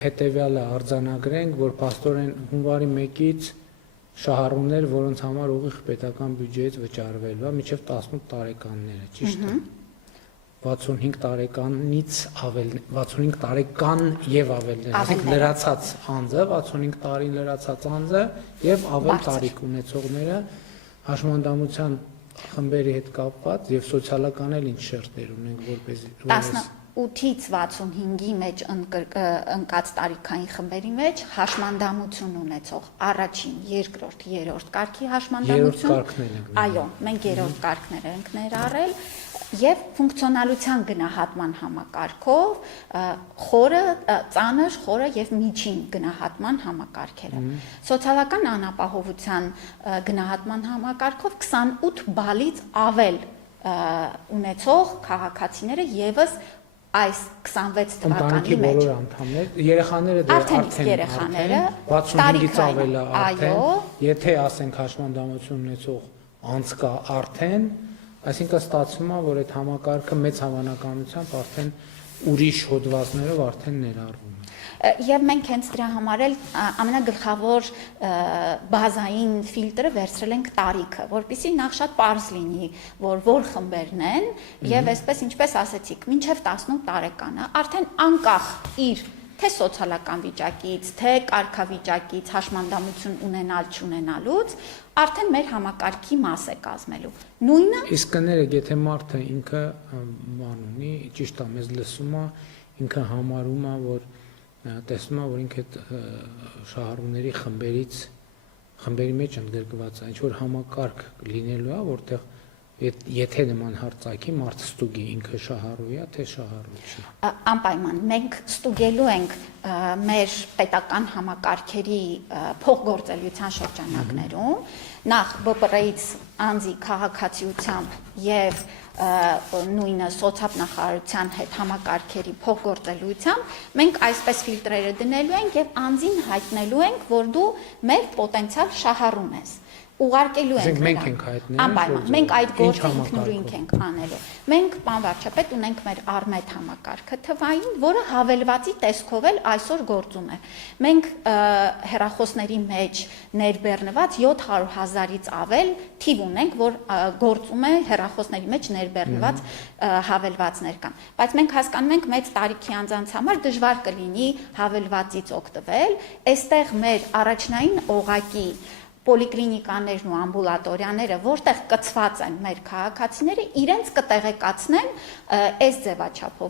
Հետևյալը արձանագրենք, որ փաստորեն հունվարի 1-ից շահառուներ, որոնց համար ուղիղ պետական բյուջեից վճարվելու է մինչև 18 տարեկանները, ճիշտ է։ 65 տարեկանից ավել, 65 տարեկան եւ ավելներ, այսինքն լրացած անձը, 65 տարին լրացած անձը եւ ավել տարիք ունեցողները հաշմանդամության խմբերի հետ կապված եւ սոցիալական էլ ինչ շերտեր ունենք, որպեսզի 8-ից 65-ի մեջ ընկած տարիքային խմբերի մեջ հաշմանդամություն ունեցող առաջին, երկրորդ, երրորդ կարգի հաշմանդամություն, այո, մենք երրորդ կարգները ենք ներառել եւ ֆունկցիոնալության գնահատման համակարգով խորը, ծանր, խորը եւ միջին գնահատման համակարգերը։ Սոցիալական անապահովության գնահատման համակարգով 28 բալից ավել ունեցող քաղաքացիները եւս այս 26 թվականի մեջ երեխաները արդեն երեխաները 65-ից ավել է արդեն, եթե ասենք հաշմանդամություն ունեցող անձ կա արդեն, այսինքն ստացվում է, որ այդ համակարգը մեծ հավանականությամբ արդեն ուրիշ հոդվածներով արդեն ներառվում է։ Եվ մենք հենց դրա համար էլ ամենագլխավոր բազային ֆիլտրը վերցրել ենք տարիքը, որպեսզի նախ շատ պարզ լինի, որ խմբերն են եւ այսպես ինչպես ասեցիք, մինչեւ 18 տարեկանը արդեն անկախ իր թե սոցիալական վիճակից, թե կարգավիճակից, հաշմանդամություն ունենալ չունենալուց, արդեն մեր համակարգի մաս է կազմելու։ Նույնը իսկ կներեք, եթե մարդը ինքը բան ունի, ճիշտ է, մեզ լսում է, ինքը համարում է, որ տեսնում է, որ ինքը շահառուների խմբերի մեջ ընդգրկված է, ինչ որ համակարգ լինելու է, որտեղ եթե նման հարցակի մարդ ստուգի ինքը շահառու է, թե շահառու չի։ Անպայման, մենք ստուգելու ենք մեր պետական համակարգերի փոխգործելիության շրջանակներում, նախ ԲՊՌ-ից անձի քաղաքացիությամբ եւ նույնը սոցիալնախարարության հետ համակարգերի փոխգործելիությամբ մենք այսպես ֆիլտրերը դնելու ենք եւ անձին հայտնելու ենք, որ դու մեր պոտենցիալ շահառուն ես։ Ուղարկելու ենք մենք ենք հայտնել, անպայման, մենք այդ գործը ինքնուրույն ենք անելու։ Մենք, պարոն վարչապետ, ունենք մեր Արմետ համակարգը թվային, որը հավելվածի տեսքով էլ այսօր գործում է։ Մենք հեռախոսների մեջ ներբեռնված 700,000-ից ավել թիվ ունենք, որ գործում է հեռախոսների մեջ ներբեռնված հավելվածներ կան։ Բայց մենք հասկանում ենք, մեծ տարիքի անձանց համար դժվար կլինի հավելվածից օգտվել, այստեղ մեր առաջնային օղակի պոլիկլինիկաներն ու ամբուլատորիաները, որտեղ կցված են մեր քաղաքացիները, իրենց կտեղեկացնեն այս ձևաչափով,